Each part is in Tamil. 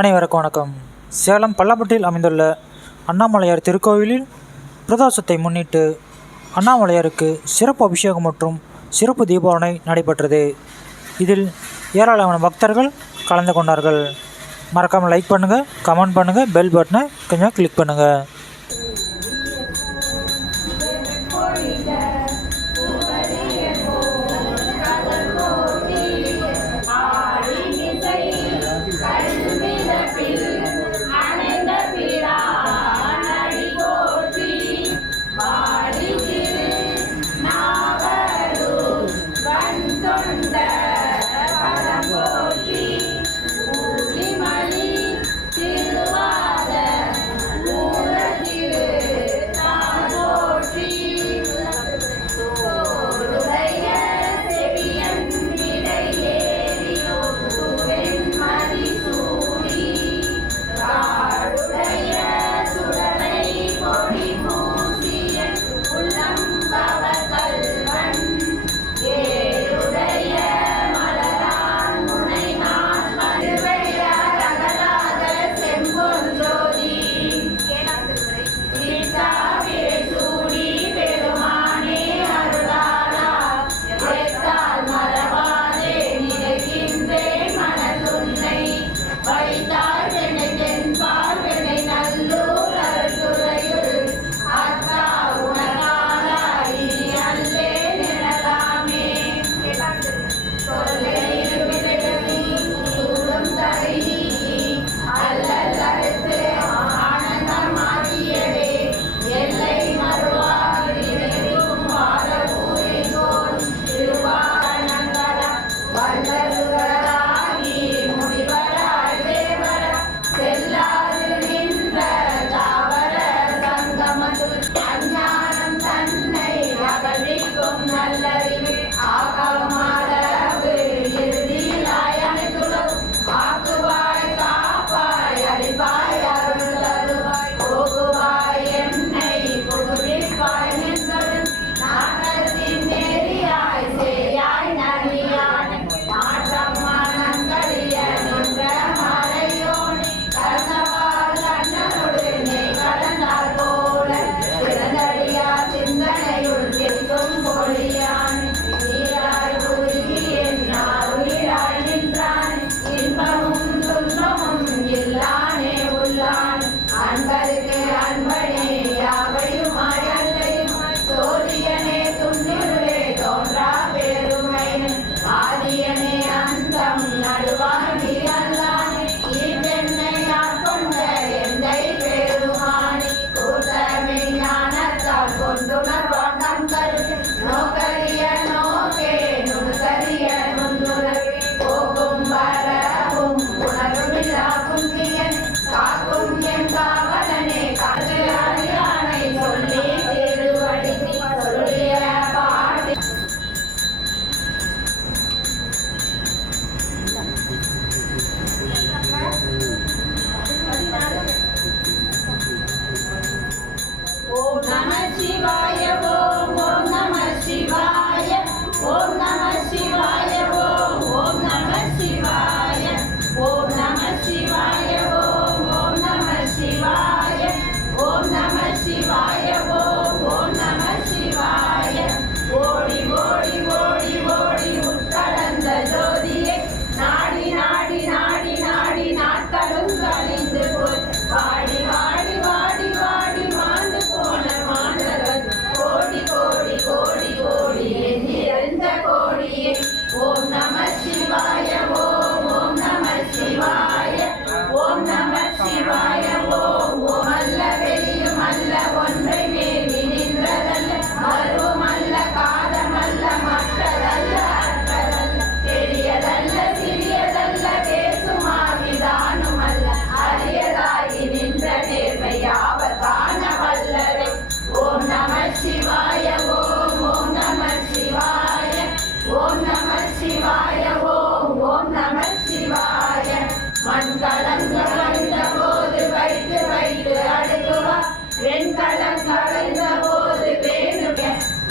அனைவருக்கும் வணக்கம். சேலம் பள்ளப்பட்டியில் அமைந்துள்ள அண்ணாமலையார் திருக்கோவிலில் பிரதோஷத்தை முன்னிட்டு அண்ணாமலையாருக்கு சிறப்பு அபிஷேகம் மற்றும் சிறப்பு தீபாவளி நடைபெற்றது. இதில் ஏராளமான பக்தர்கள் கலந்து கொண்டார்கள். மறக்காமல் லைக் பண்ணுங்கள், கமெண்ட் பண்ணுங்கள், பெல் பட்டனை கொஞ்சம் கிளிக் பண்ணுங்கள்.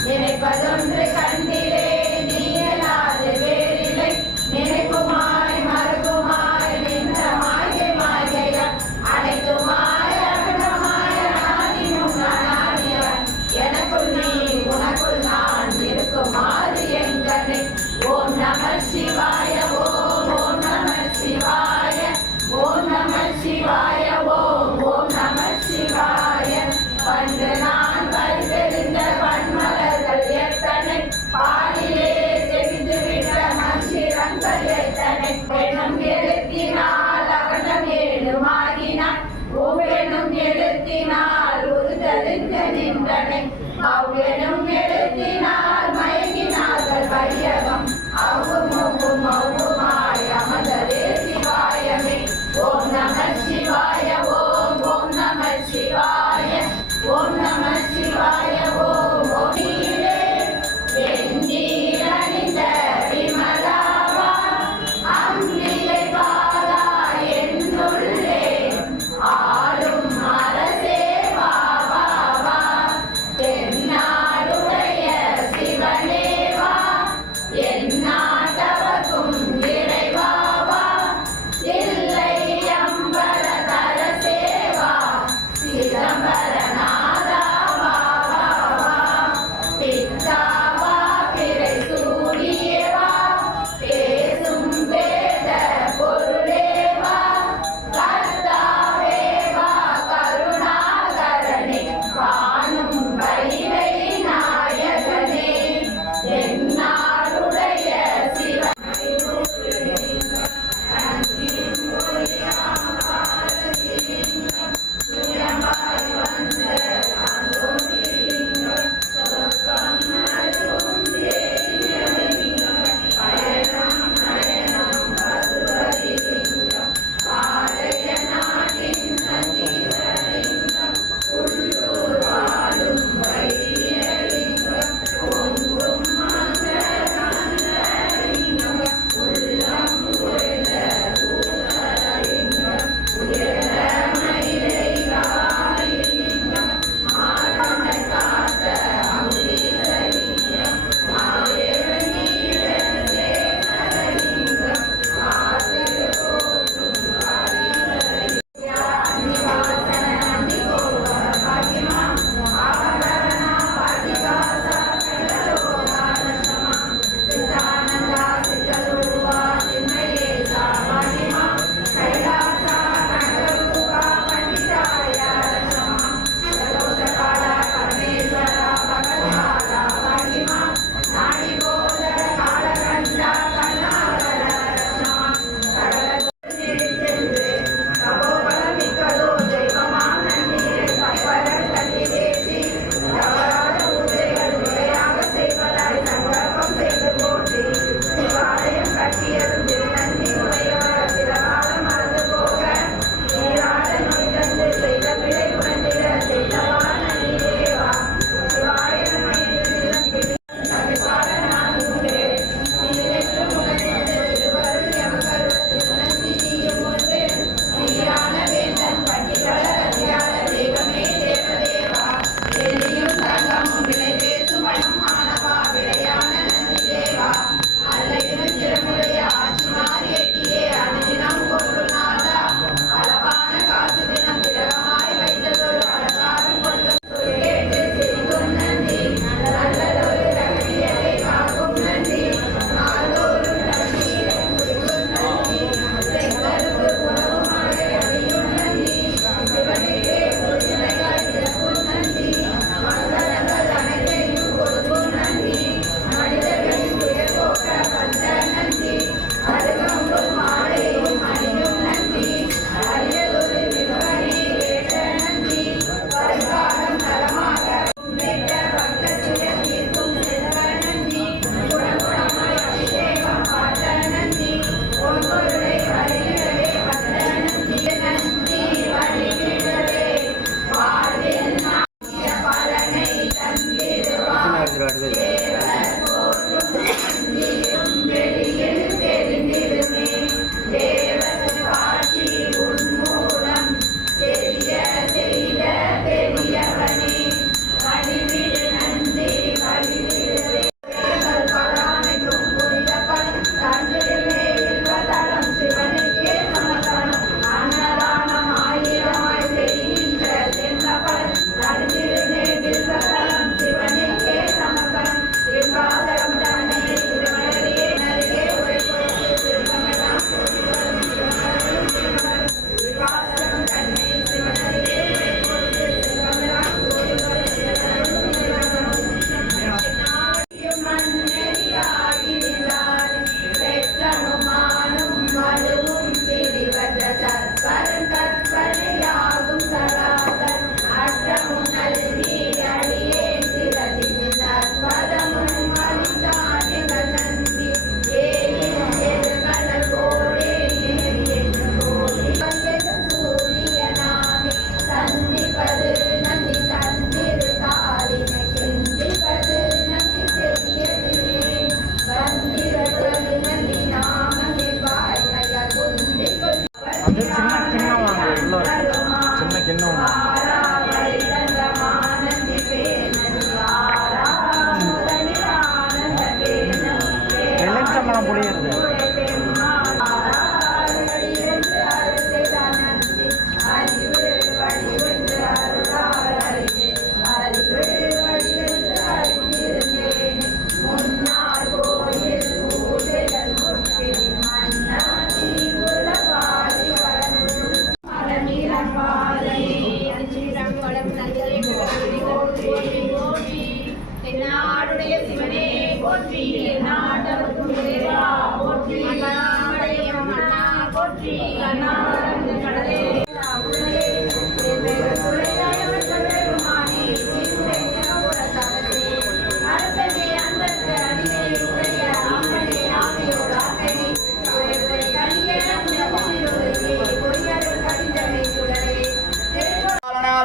நினைப்பதொன்று கண்டிலே நீயலாது வேறில்லை நினைக்குமாய் மறக்குமாய் நின்ற மாயை மாய் அவ்வெனும் எழுத்தினால் மயங்கினார்கள் வையகம் அவ்வும் ஒவ்வும் ஒவ்வுமாய் அமர்ந்ததே சிவாயமே. ஓம் நம சிவாய ஓம் ஓம் நம சிவாய ஓம் நம சிவாய ஓம் ஓம் நீரே வெண்ணீர் அணிந்த விமலாவா அம்பிகை பாலா என்னுள்ளே ஆளும் அரசே வா வா வா தென்னாடு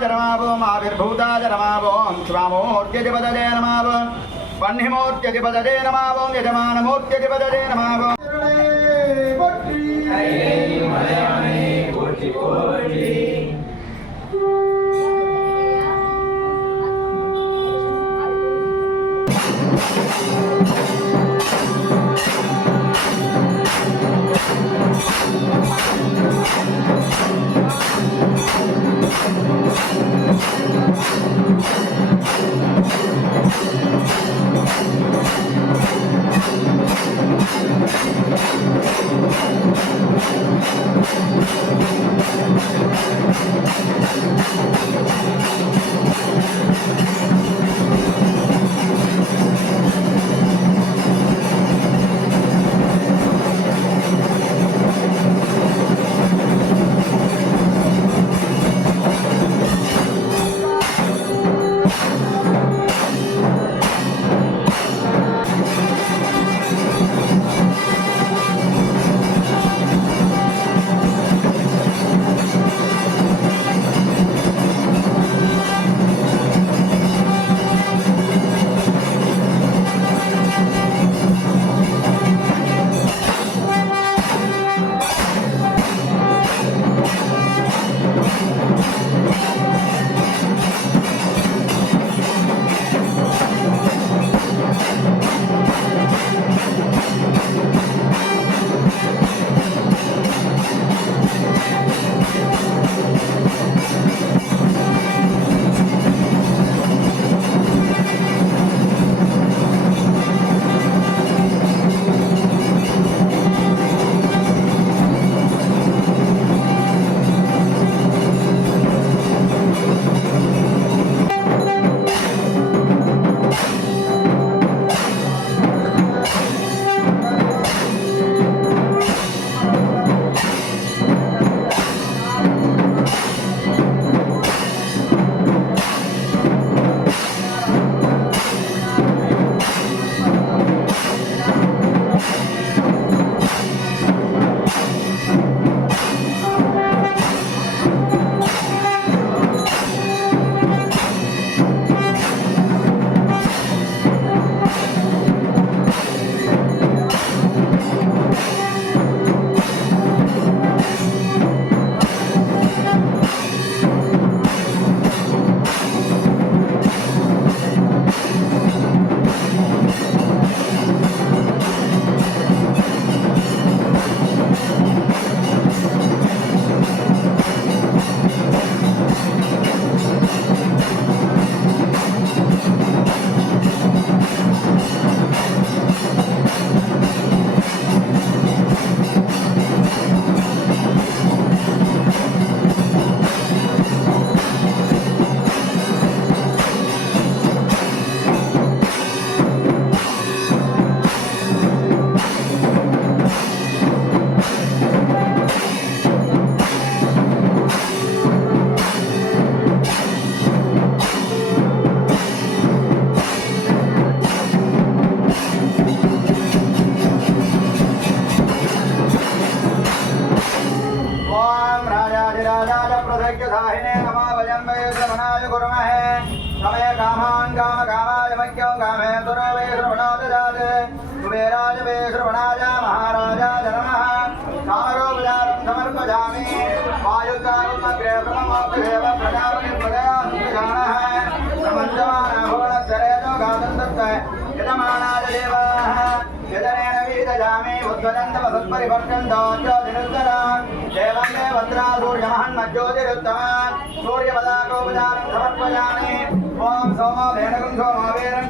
नमावोम आविर्भूताय नमावोम स्वामूर्त्यधिपतये नमावोम वह्निमूर्त्यधिपतये नमावोम यजमानमूर्त्यधिपतये नमावोम प्रसज्ञधाहिने नमः वयं वै श्रवणाय कुर्महे समय कामान् कामकामाय मह्यं कामे सुरो वै श्रवणो ददाते कुबेराय वै श्रवणाय महाराजाय नमः कामरोपचारं समर्पयामि वायुकामं अग्रे ब्रह्मोपदेव प्रजापतिर्प्रजानः समञ्जमानः भुवनस्तरेजो गातन्तत्ते यजमानाय देवाः यजनेन वीतजामि उद्वदन्तवसत्परिवर्तन्तो ज्योतिरुत्तरा देवं मे वज्रासूर्यमहन्मज्योतिरुत्तमा सूर्यपदाकोपचारं समर्पयामि ॐ सोमो भेनकं सोमो वीरं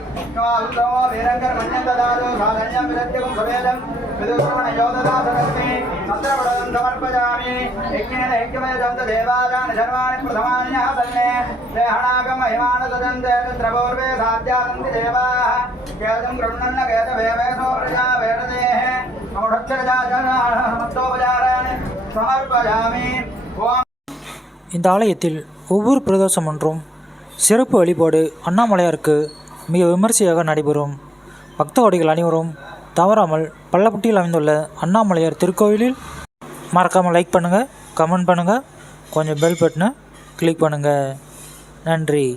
सोमो वीरङ्कर्मण्यं ददातु साधन्यं विदत्यकं सुवेदं विदुष्मणयोददासकस्मि मन्त्रपदं समर्पयामि यज्ञेन यज्ञमयजं देवाजानि सर्वाणि प्रथमान्यः तन्मे देहणाकं महिमानददन्ते तत्र पूर्वे साध्यासन्ति देवाः केदं गृह्णन्न केतवेवेशो प्रजा वेददेः मौढक्षरजातोपचाराणि समर्पयामि ॐ இந்த ஆலயத்தில் ஒவ்வொரு பிரதோஷம் ஒன்றும் சிறப்பு வழிபாடு அண்ணாமலையாருக்கு மிக விமர்சையாக நடைபெறும். பக்தவாடிகள் அனைவரும் தவறாமல் பள்ளப்பட்டியில் அமைந்துள்ள அண்ணாமலையார் திருக்கோவிலில் மறக்காமல் லைக் பண்ணுங்கள், கமெண்ட் பண்ணுங்கள், கொஞ்சம் பெல் பட்டனை கிளிக் பண்ணுங்கள். நன்றி.